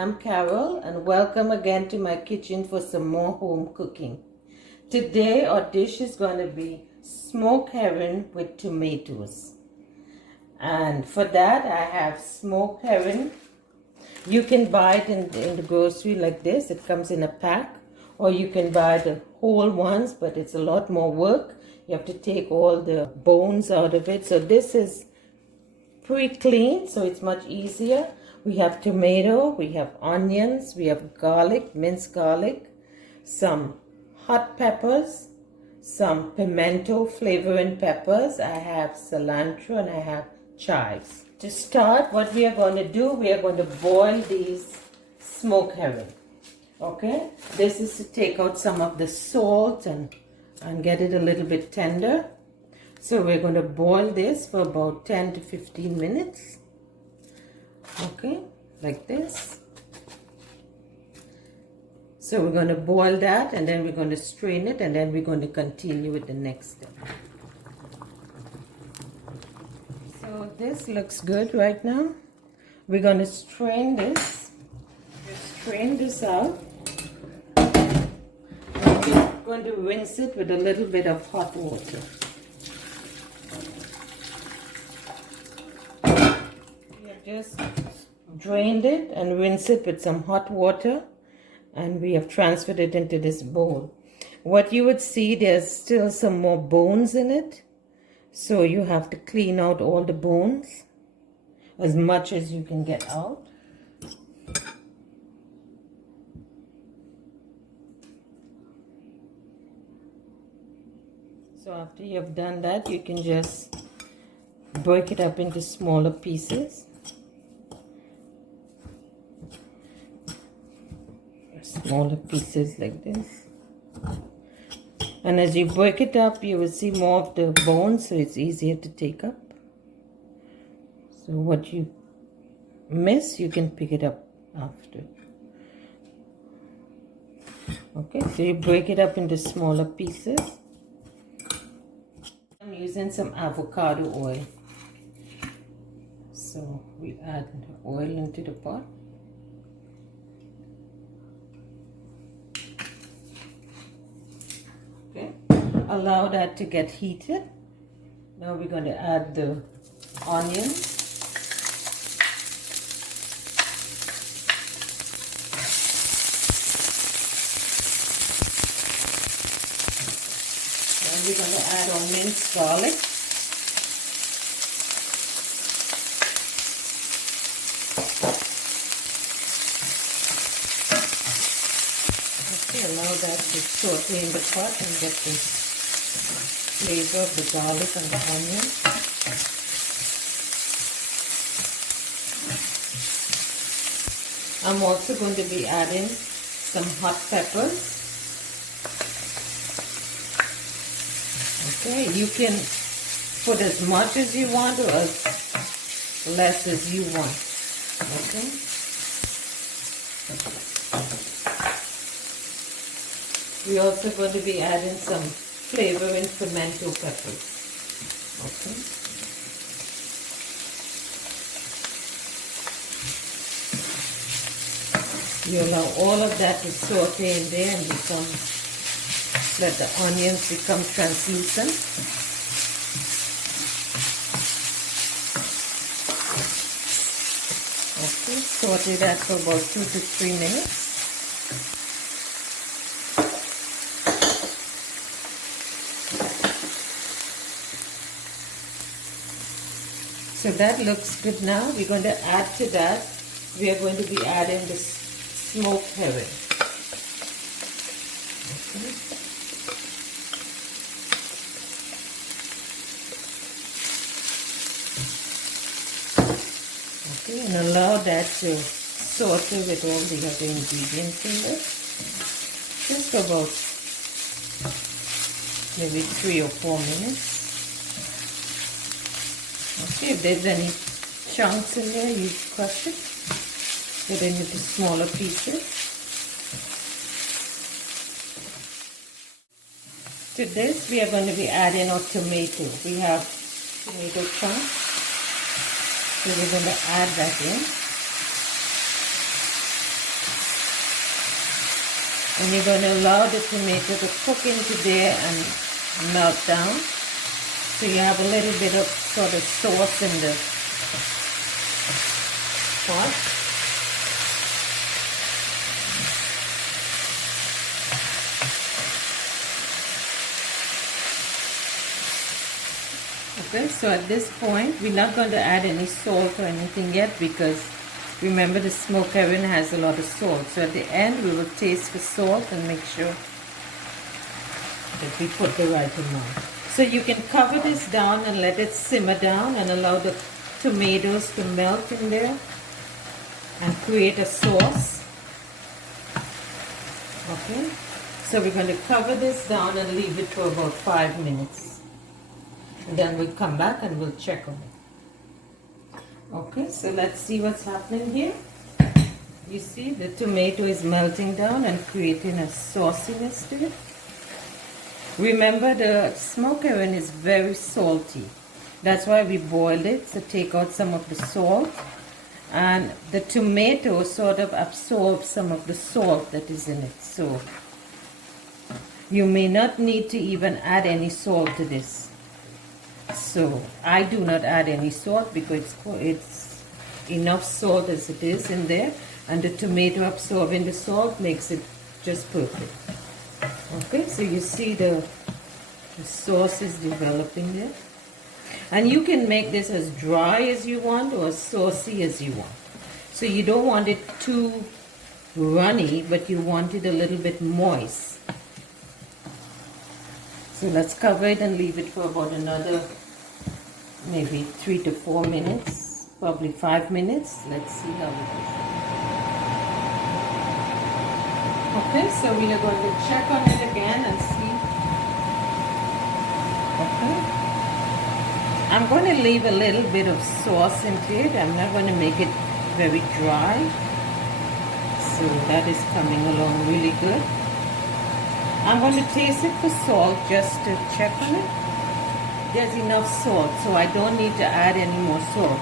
I'm Carol and welcome again to my kitchen for some more home cooking. Today our dish is going to be smoked herring with tomatoes. And for that I have smoked herring. You can buy it in the grocery like this. It comes in a pack. Or you can buy the whole ones, but it's a lot more work. You have to take all the bones out of it. So this is pre-cleaned, so it's much easier. We have tomato, we have onions, we have garlic, minced garlic, some hot peppers, some pimento flavoring peppers. I have cilantro and I have chives. To start, what we are going to do, we are going to boil these smoked herring. Okay, this is to take out some of the salt and get it a little bit tender. So we're going to boil this for about 10 to 15 minutes. Okay, like this. So we're going to boil that and then we're going to strain it and then we're going to continue with the next step. So this looks good right now. We're going to strain this. Strain this out. And we're going to rinse it with a little bit of hot water. Just drained it and rinsed it with some hot water, and we have transferred it into this bowl. What you would see, there's still some more bones in it, so you have to clean out all the bones as much as you can get out. So after you have done that, you can just break it up into smaller pieces. Smaller pieces like this, and as you break it up you will see more of the bones, so it's easier to take up. So what you miss you can pick it up after. Okay, so you break it up into smaller pieces. I'm using some avocado oil, so we add oil into the pot. Allow that to get heated. Now we're going to add the onions. Then we're going to add our minced garlic. Okay, allow that to saute in the pot and get the flavor of the garlic and the onion. I'm also going to be adding some hot peppers. Okay, you can put as much as you want or as less as you want. Okay. We're also going to be adding some flavoring pimento peppers. Okay. You allow all of that to saute in there and let the onions become translucent. Okay, saute that for about 2 to 3 minutes. So that looks good now. We're going to add to that, we are going to be adding the smoked herring. Okay, and allow that to saute with all the other ingredients in it. Just about maybe 3 or 4 minutes. Okay, if there's any chunks in there, you crush it, put it into smaller pieces. To this, we are going to be adding our tomato. We have tomato chunks, so we're going to add that in. And you're going to allow the tomato to cook into there and melt down. So you have a little bit of sort of sauce in the pot. Okay, so at this point, we're not going to add any salt or anything yet because remember the smoked herring has a lot of salt. So at the end, we will taste for salt and make sure that we put the right amount. So you can cover this down and let it simmer down and allow the tomatoes to melt in there and create a sauce. Okay, so we're going to cover this down and leave it for about 5 minutes. And then we'll come back and we'll check on it. Okay, so let's see what's happening here. You see the tomato is melting down and creating a sauciness to it. Remember the smoked herring is very salty. That's why we boiled it, to take out some of the salt. And the tomato sort of absorbs some of the salt that is in it. So you may not need to even add any salt to this. So I do not add any salt because it's enough salt as it is in there, and the tomato absorbing the salt makes it just perfect. Okay, so you see the sauce is developing there, and you can make this as dry as you want or as saucy as you want. So you don't want it too runny, but you want it a little bit moist. So let's cover it and leave it for about another maybe 3 to 4 minutes, probably 5 minutes. Let's see how it is. Okay, so we are going to check on it again and see. Okay. I'm going to leave a little bit of sauce into it. I'm not going to make it very dry. So that is coming along really good. I'm going to taste it for salt just to check on it. There's enough salt, so I don't need to add any more salt.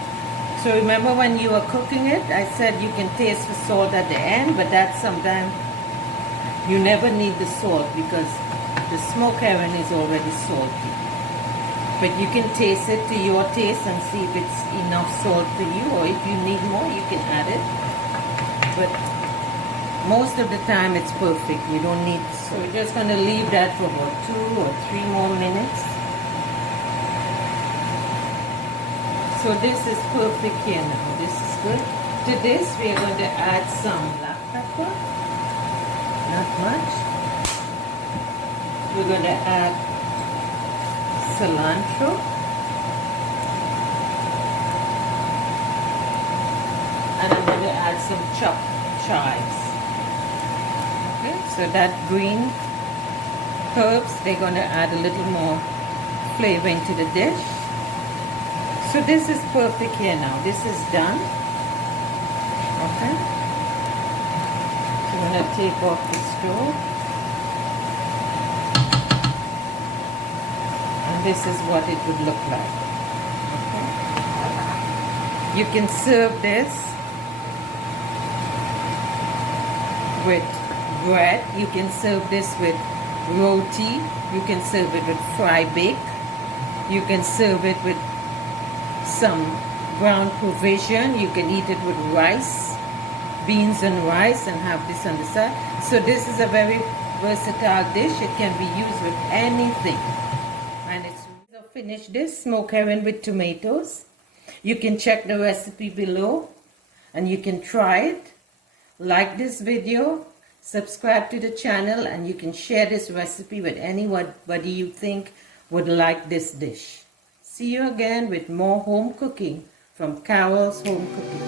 So remember when you were cooking it, I said you can taste for salt at the end, but that's sometimes you never need the salt because the smoked herring is already salty. But you can taste it to your taste and see if it's enough salt for you, or if you need more, you can add it. But most of the time it's perfect. You don't need, so we're just going to leave that for about 2 or 3 more minutes. So this is perfect here now. This is good. To this we are going to add some black pepper. Not much. We're going to add cilantro. And I'm going to add some chopped chives. Okay, so that green herbs, they're going to add a little more flavor into the dish. So this is perfect here now. This is done. Okay. So I'm going to take off the stove. And this is what it would look like. Okay. You can serve this with bread. You can serve this with roti. You can serve it with fried bake. You can serve it with some ground provision. You can eat it with rice, beans and rice, and have this on the side. So this is a very versatile dish. It can be used with anything. And it's a finished dish, smoked herring with tomatoes. You can check the recipe below and you can try it. Like this video, subscribe to the channel, and you can share this recipe with anybody you think would like this dish. See you again with more home cooking from Carol's Home Cooking.